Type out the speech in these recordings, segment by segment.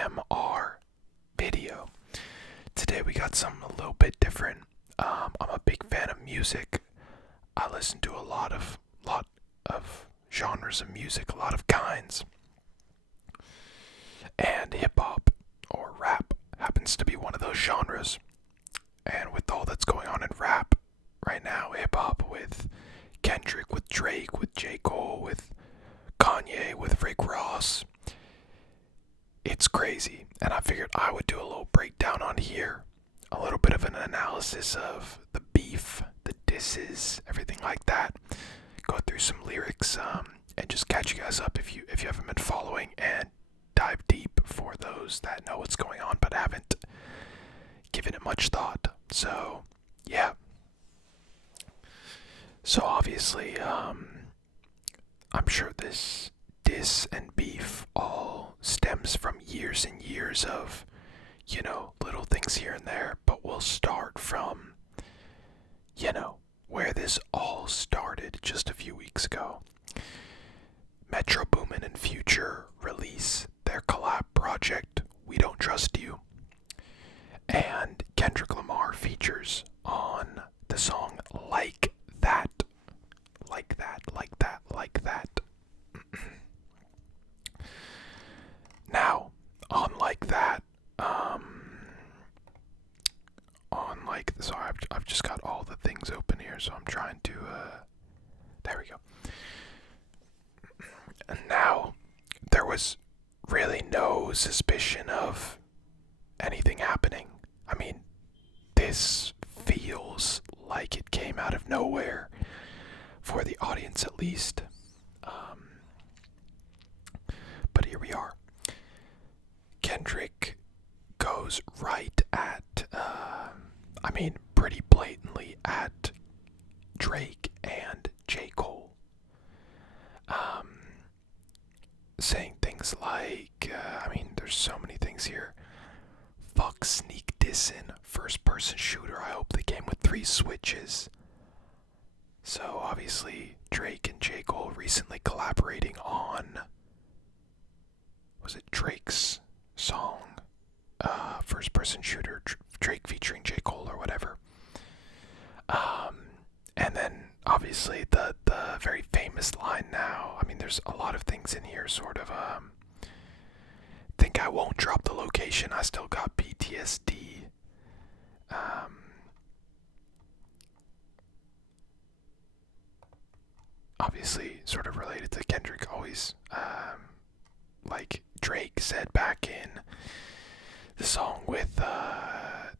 ASMR video. Today we got something a little bit different. I'm a big fan of music. I listen to a lot of genres of music, a lot of kinds. And hip hop or rap happens to be one of those genres. And with all that's going on in rap right now, hip hop with Kendrick, with Drake, with jcole, with Kanye, with Rick Ross, it's crazy. And I figured I would do a little breakdown on here, a little bit of an analysis of the beef, the disses, everything like that. Go through some lyrics, and just catch you guys up if you haven't been following, and dive deep for those that know what's going on but haven't given it much thought. So yeah. So obviously, I'm sure this diss and beef all stems from years and years of, little things here and there, but we'll start from, where this all started just a few weeks ago. Metro Boomin and Future release their collab project, We Don't Trust You, and Kendrick Lamar features on the song Like That. Like that, like that, like that. Now, on Like That, sorry, I've just got all the things open here, so I'm trying to, there we go. And now, there was really no suspicion of anything happening. I mean, this feels like it came out of nowhere, for the audience at least. But here we are. Kendrick goes right at, pretty blatantly at Drake and jcole. Saying things like, there's so many things here. Fuck sneak dissin', first person shooter, I hope they came with 3 switches. So obviously Drake and jcole recently collaborating on, was it Drake's song, first person shooter, Drake featuring jcole or whatever. And then obviously the very famous line now, there's a lot of things in here, sort of, think I won't drop the location, I still got PTSD. Obviously sort of related to Kendrick, always, like Drake said back in the song with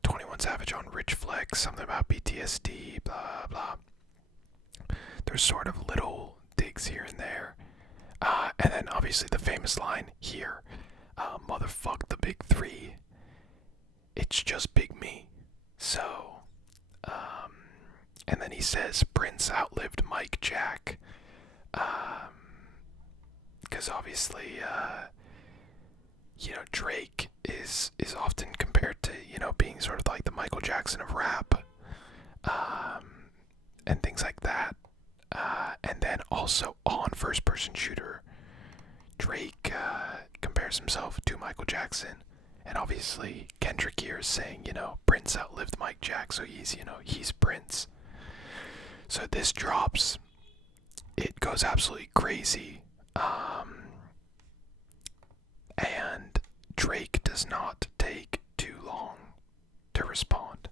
21 Savage on Rich Flex, something about PTSD, blah blah. There's sort of little digs here and there, and then obviously the famous line here, motherfuck the big 3, it's just big me. So and then he says Prince outlived Mike Jack, because obviously Drake is often compared to, being sort of like the Michael Jackson of rap, and things like that. And then also on first person shooter, Drake compares himself to Michael Jackson. And obviously Kendrick here is saying, Prince outlived Mike Jack, so he's Prince. So this drops, it goes absolutely crazy, and Drake does not take too long to respond.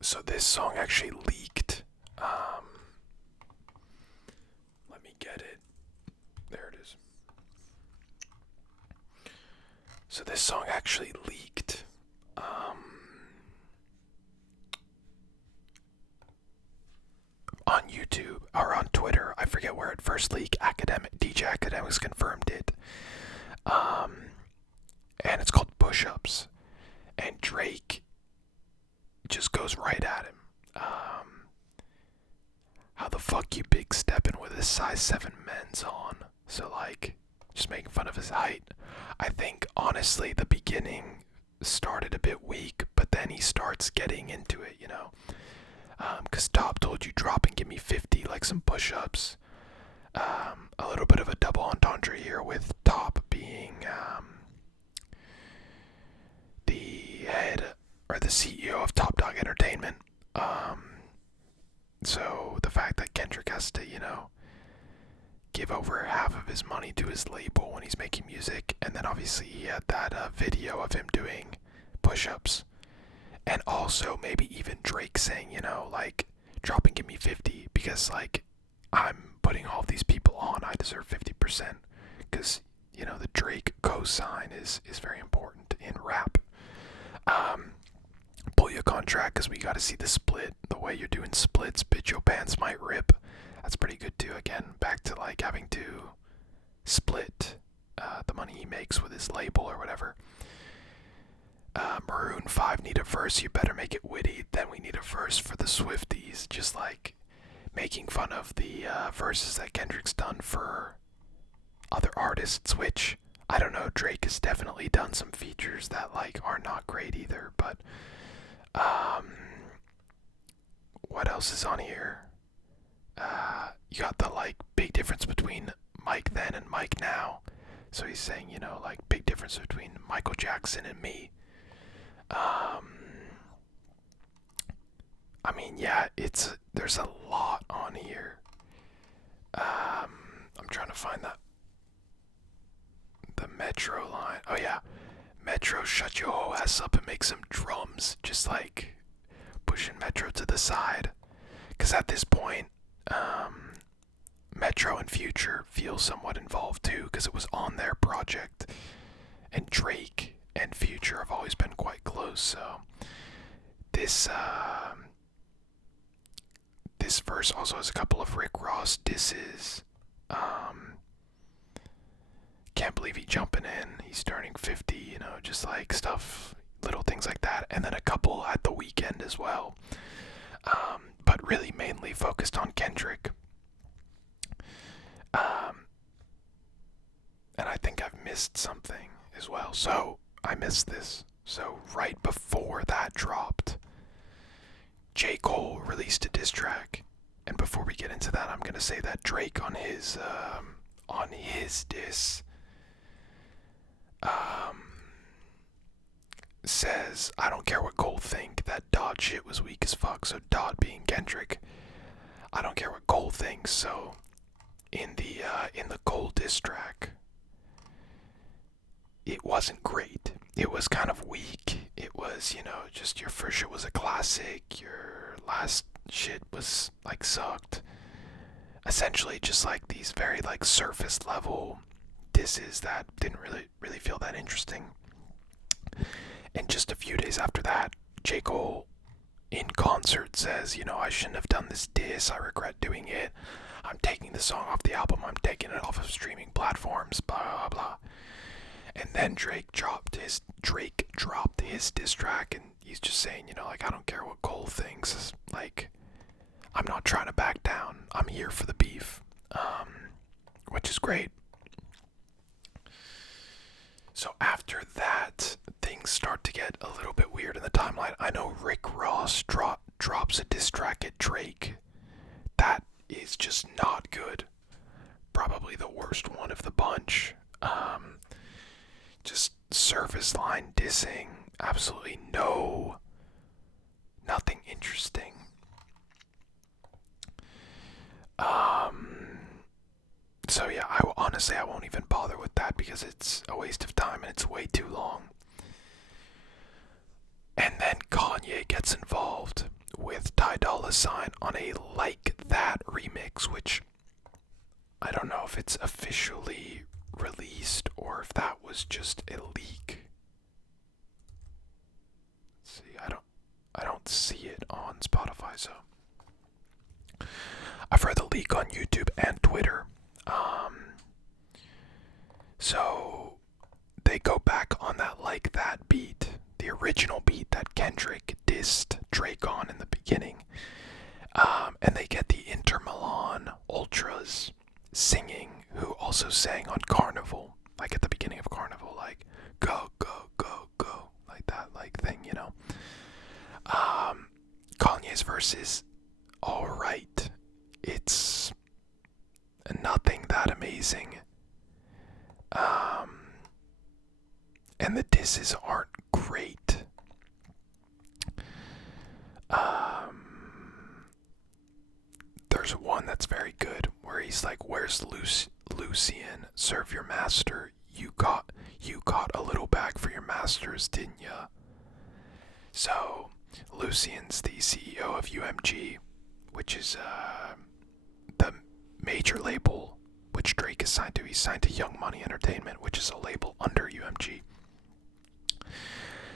So this song actually leaked. Let me get it. There it is. So this song actually leaked. On YouTube or on Twitter, I forget where it first leaked. DJ Academics confirmed it. And it's called Push-Ups. And Drake just goes right at him. How the fuck you big stepping with a size 7 men's on? So just making fun of his height. I think honestly the beginning started a bit weak, but then he starts getting into it, because Top told you drop and give me 50, like some push-ups. A little bit of a double entendre here has to, give over half of his money to his label when he's making music. And then obviously he had that video of him doing push-ups. And also maybe even Drake saying, like, drop and give me 50 because, like, I'm putting all these people on. I deserve 50% because, the Drake cosign is very important in rap. Pull your contract because we got to see the split. The way you're doing splits, bitch, your pants might rip. That's pretty good too. Again, back to like having to split the money he makes with his label or whatever. Maroon 5 need a verse. You better make it witty. Then we need a verse for the Swifties. Just like making fun of the verses that Kendrick's done for other artists, which I don't know. Drake has definitely done some features that like are not great either. But what else is on here? You got the like big difference between Mike then and Mike now. So he's saying, like big difference between Michael Jackson and me. I mean, yeah, there's a lot on here. I'm trying to find the Metro line. Oh yeah, Metro, shut your whole ass up and make some drums. Just like pushing Metro to the side. Because at this point, Metro and Future feel somewhat involved too, because it was on their project. And Drake and Future have always been quite close, so this verse also has a couple of Rick Ross disses. Can't believe he jumping in. He's turning 50, just like stuff, little things like that. And then a couple at the weekend as well. But really mainly focused on Kendrick. And I think I've missed something as well. So I missed this. So right before that dropped, jcole released a Disstrack. And before we get into that, I'm gonna say that Drake on his diss says, I don't care what Cole think, that Dodd shit was weak as fuck. So Dodd being Kendrick. I don't care what Cole thinks. So in the Cole Disstrack, it wasn't great. It was kind of weak. It was, just your first shit was a classic. Your last shit was like sucked. Essentially just like these very like surface level disses that didn't really feel that interesting. And just a few days after that, jcole in concert says, I shouldn't have done this diss. I regret doing it. I'm taking the song off the album. I'm taking it off of streaming platforms. Blah blah blah. And then Drake dropped his diss track, and he's just saying, like, I don't care what Cole thinks. Like, I'm not trying to back down. I'm here for the beef, which is great. So after that, things start to get a little bit weird in the timeline. I know Rick Ross drops a diss track at Drake. That is just not good. Probably the worst one of the bunch. Just surface line dissing. Absolutely nothing interesting. So yeah, honestly I won't even bother with that because it's a waste of time and it's way too long. And then Kanye gets involved with Ty Dolla $ign on a Like That remix, which I don't know if it's officially released or if that was just a leak. Let's see, I don't see it on Spotify, so I've read the leak on YouTube and Twitter. So they go back on that Like That beat, the original beat that Kendrick dissed Drake on in the beginning, and they get the Inter Milan Ultras singing, who also sang on Carnival, like at the beginning of Carnival, like go go go go, like that like thing, Kanye's verse is alright. It's nothing that amazing. And the disses aren't great. there's one that's very good where he's like, "Where's Lucian? Serve your master. You got a little bag for your masters, didn't ya?" So Lucian's the CEO of UMG, which is the major label which Drake is signed to. He's signed to Young Money Entertainment, which is a label under UMG.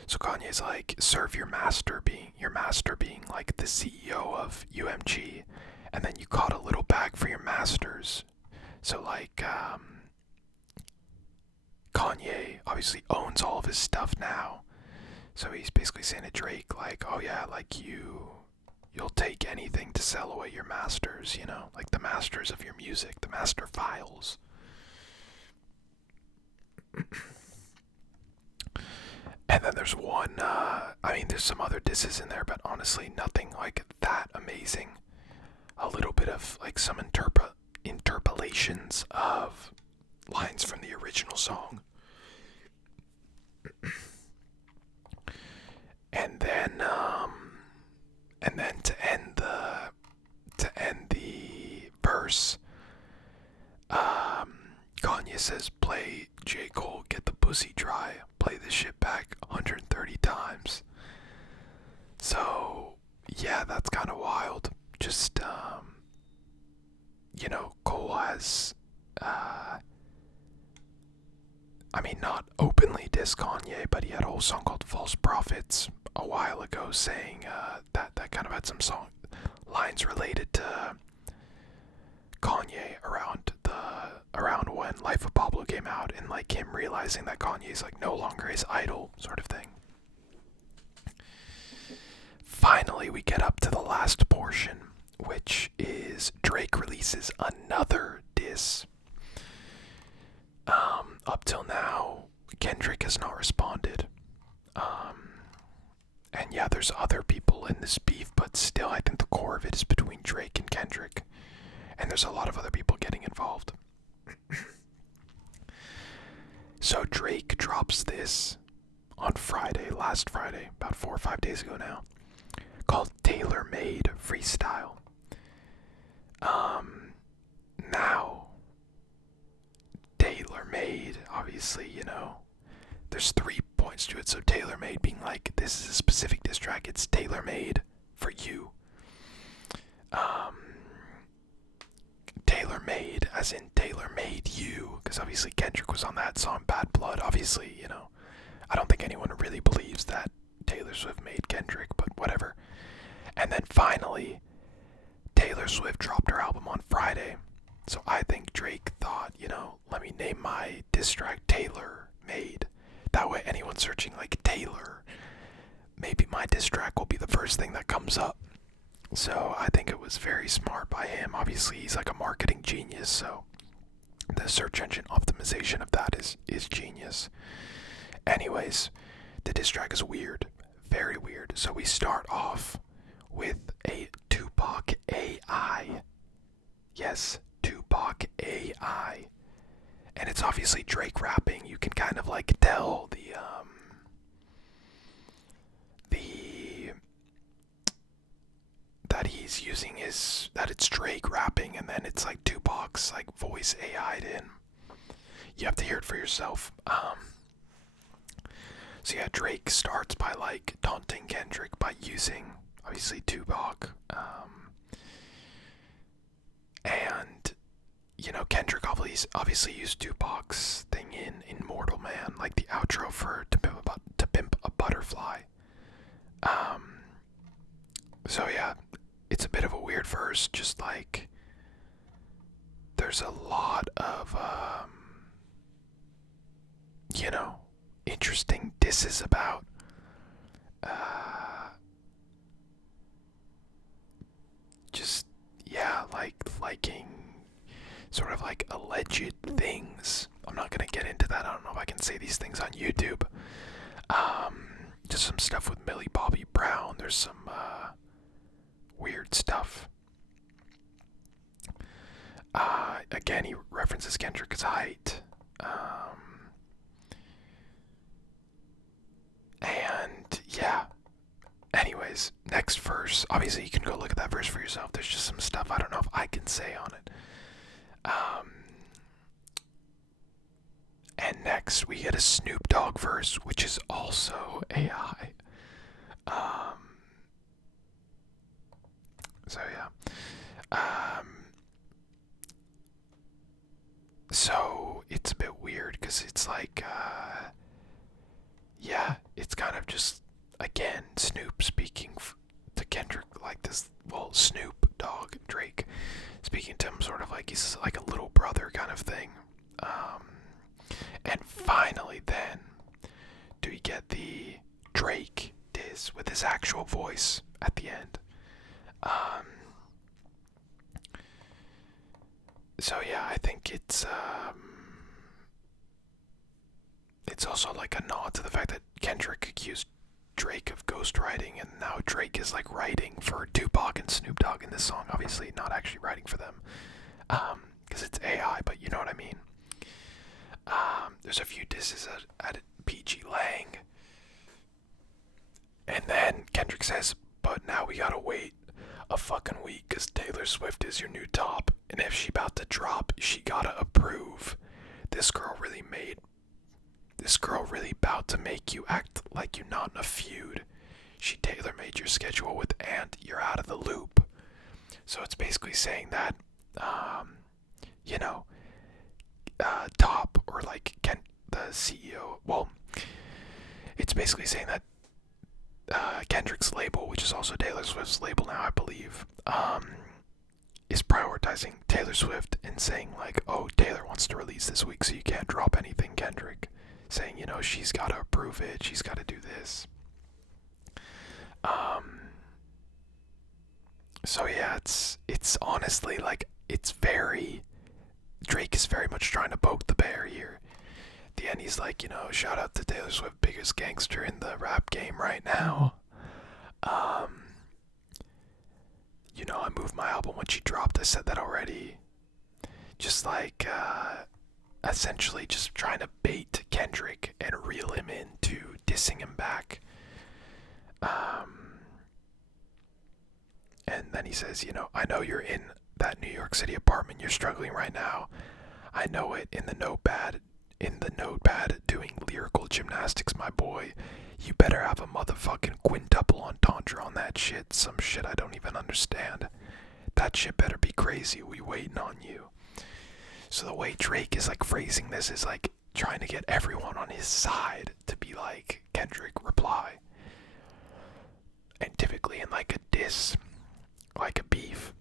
So Kanye's like, serve your master being like the CEO of UMG, and then you caught a little bag for your masters. So like Kanye obviously owns all of his stuff now. So he's basically saying to Drake, like, oh yeah, like you'll take anything to sell away your masters, like the masters of your music, the master files. And then there's one, there's some other disses in there, but honestly, nothing like that amazing. A little bit of like some interpolations of lines from the original song. And then to end the verse, Kanye says, "Play J. Cole, get the pussy dry. Play this shit back 130 times." So yeah, that's kind of wild. Just Cole has not openly diss Kanye, but he had a whole song called False Prophets a while ago saying that kind of had some lines related to Kanye around when Life of Pablo came out, and like him realizing that Kanye's like no longer his idol, sort of thing. Finally, we get up to the last portion, which is Drake releases another diss. Up till now, Kendrick has not responded. And yeah, there's other people in this beef, but still, I think the core of it is between Drake and Kendrick. And there's a lot of other people getting involved. So Drake drops this on last Friday, about 4 or 5 days ago now, called Tailor Made Freestyle. Now, Tailor Made, obviously, there's 3 points to it. So Tailor Made being like, this is a specific diss track, it's tailor made for you. Tailor Made, as in Tailor Made You, because obviously Kendrick was on that song Bad Blood. Obviously, I don't think anyone really believes that Taylor Swift made Kendrick, but whatever. And then finally, Taylor Swift dropped her album on Friday. So I think Drake thought, let me name my diss track Tailor Made. That way anyone searching like Taylor, maybe my diss track will be the first thing that comes up. So I think it was very smart by him. Obviously, he's like a marketing genius, so the search engine optimization of that is genius. Anyways, the diss track is weird. Very weird. So we start off with a Tupac AI. Yes, Tupac AI. And it's obviously Drake rapping. You can kind of like tell that he's using that it's Drake rapping, and then it's like Tupac's like voice AI'd in. You have to hear it for yourself. So yeah, Drake starts by like taunting Kendrick by using obviously Tupac. And Kendrick obviously used Tupac's thing in Mortal Man, like the outro for To Pimp a Butterfly. So yeah, it's a bit of a weird verse, just like there's a lot of interesting disses about just liking sort of like alleged things. I'm not gonna get into that. I don't know if I can say these things on YouTube. Just some stuff with Millie Bobby Brown. There's some weird stuff. Again, he references Kendrick's height. And yeah. Anyways, anyways, next verse. Obviously, you can go look at that verse for yourself. There's just some stuff I don't know if I can say on it. And next, we get a Snoop Dogg verse, which is also AI. So yeah. So it's a bit weird because it's like, yeah, it's kind of just, again, Snoop speaking to Kendrick like this. Well, Snoop Dogg, Drake, speaking to him sort of like he's like a little brother kind of thing. And finally, then, do we get the Drake diss with his actual voice at the end. So yeah, I think it's also like a nod to the fact that Kendrick accused Drake of ghostwriting, and now Drake is like writing for Tupac and Snoop Dogg in this song. Obviously, not actually writing for them, because it's AI, but you know what I mean. There's a few disses at PG Lang, and then Kendrick says, "But now we gotta wait a fucking week, cause Taylor Swift is your new top, and if she about to drop, she gotta approve. This girl really about to make you act like you're not in a feud. She tailor-made your schedule with Ant, you're out of the loop." So it's basically saying that, you know, Top, or like the CEO, well, it's basically saying that Kendrick's label, which is also Taylor Swift's label now, I believe, is prioritizing Taylor Swift and saying like, oh, Taylor wants to release this week, so you can't drop anything, Kendrick. Saying, you know, she's got to approve it, she's got to do this. So yeah, it's honestly like, it's very, Drake is very much trying to poke the bear here. At the end, he's like, you know, shout out to Taylor Swift, biggest gangster in the rap game right now. You know, I moved my album when she dropped, I said that already. Just like, essentially just trying to bait Kendrick and reel him into dissing him back. And then he says, you know, I know you're in that New York City apartment, you're struggling right now. I know it, in the notepad doing lyrical gymnastics, my boy. You better have a motherfucking quintuple entendre on that shit, some shit I don't even understand. That shit better be crazy, we waiting on you. So the way Drake is like phrasing this is like trying to get everyone on his side to be like, Kendrick, reply. And typically in like a diss, like a beef,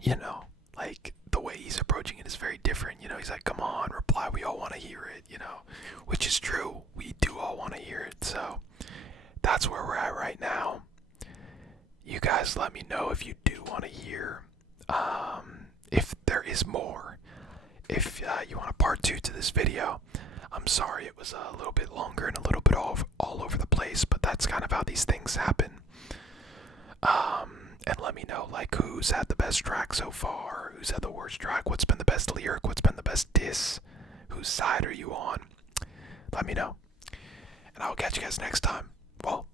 you know, like the way he's approaching it is very different. You know, he's like, come on, reply, we all want to hear it, you know, which is true. We do all want to hear it. So that's where we're at right now. You guys let me know if you do want to hear, if there is more. If you want a part 2 to this video, I'm sorry it was a little bit longer and a little bit all over the place, but that's kind of how these things happen. And let me know, like, who's had the best track so far, who's had the worst track, what's been the best lyric, what's been the best diss, whose side are you on? Let me know. And I'll catch you guys next time. Well,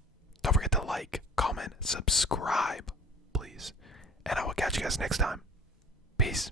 don't forget to like, comment, subscribe, please. And I will catch you guys next time. Peace.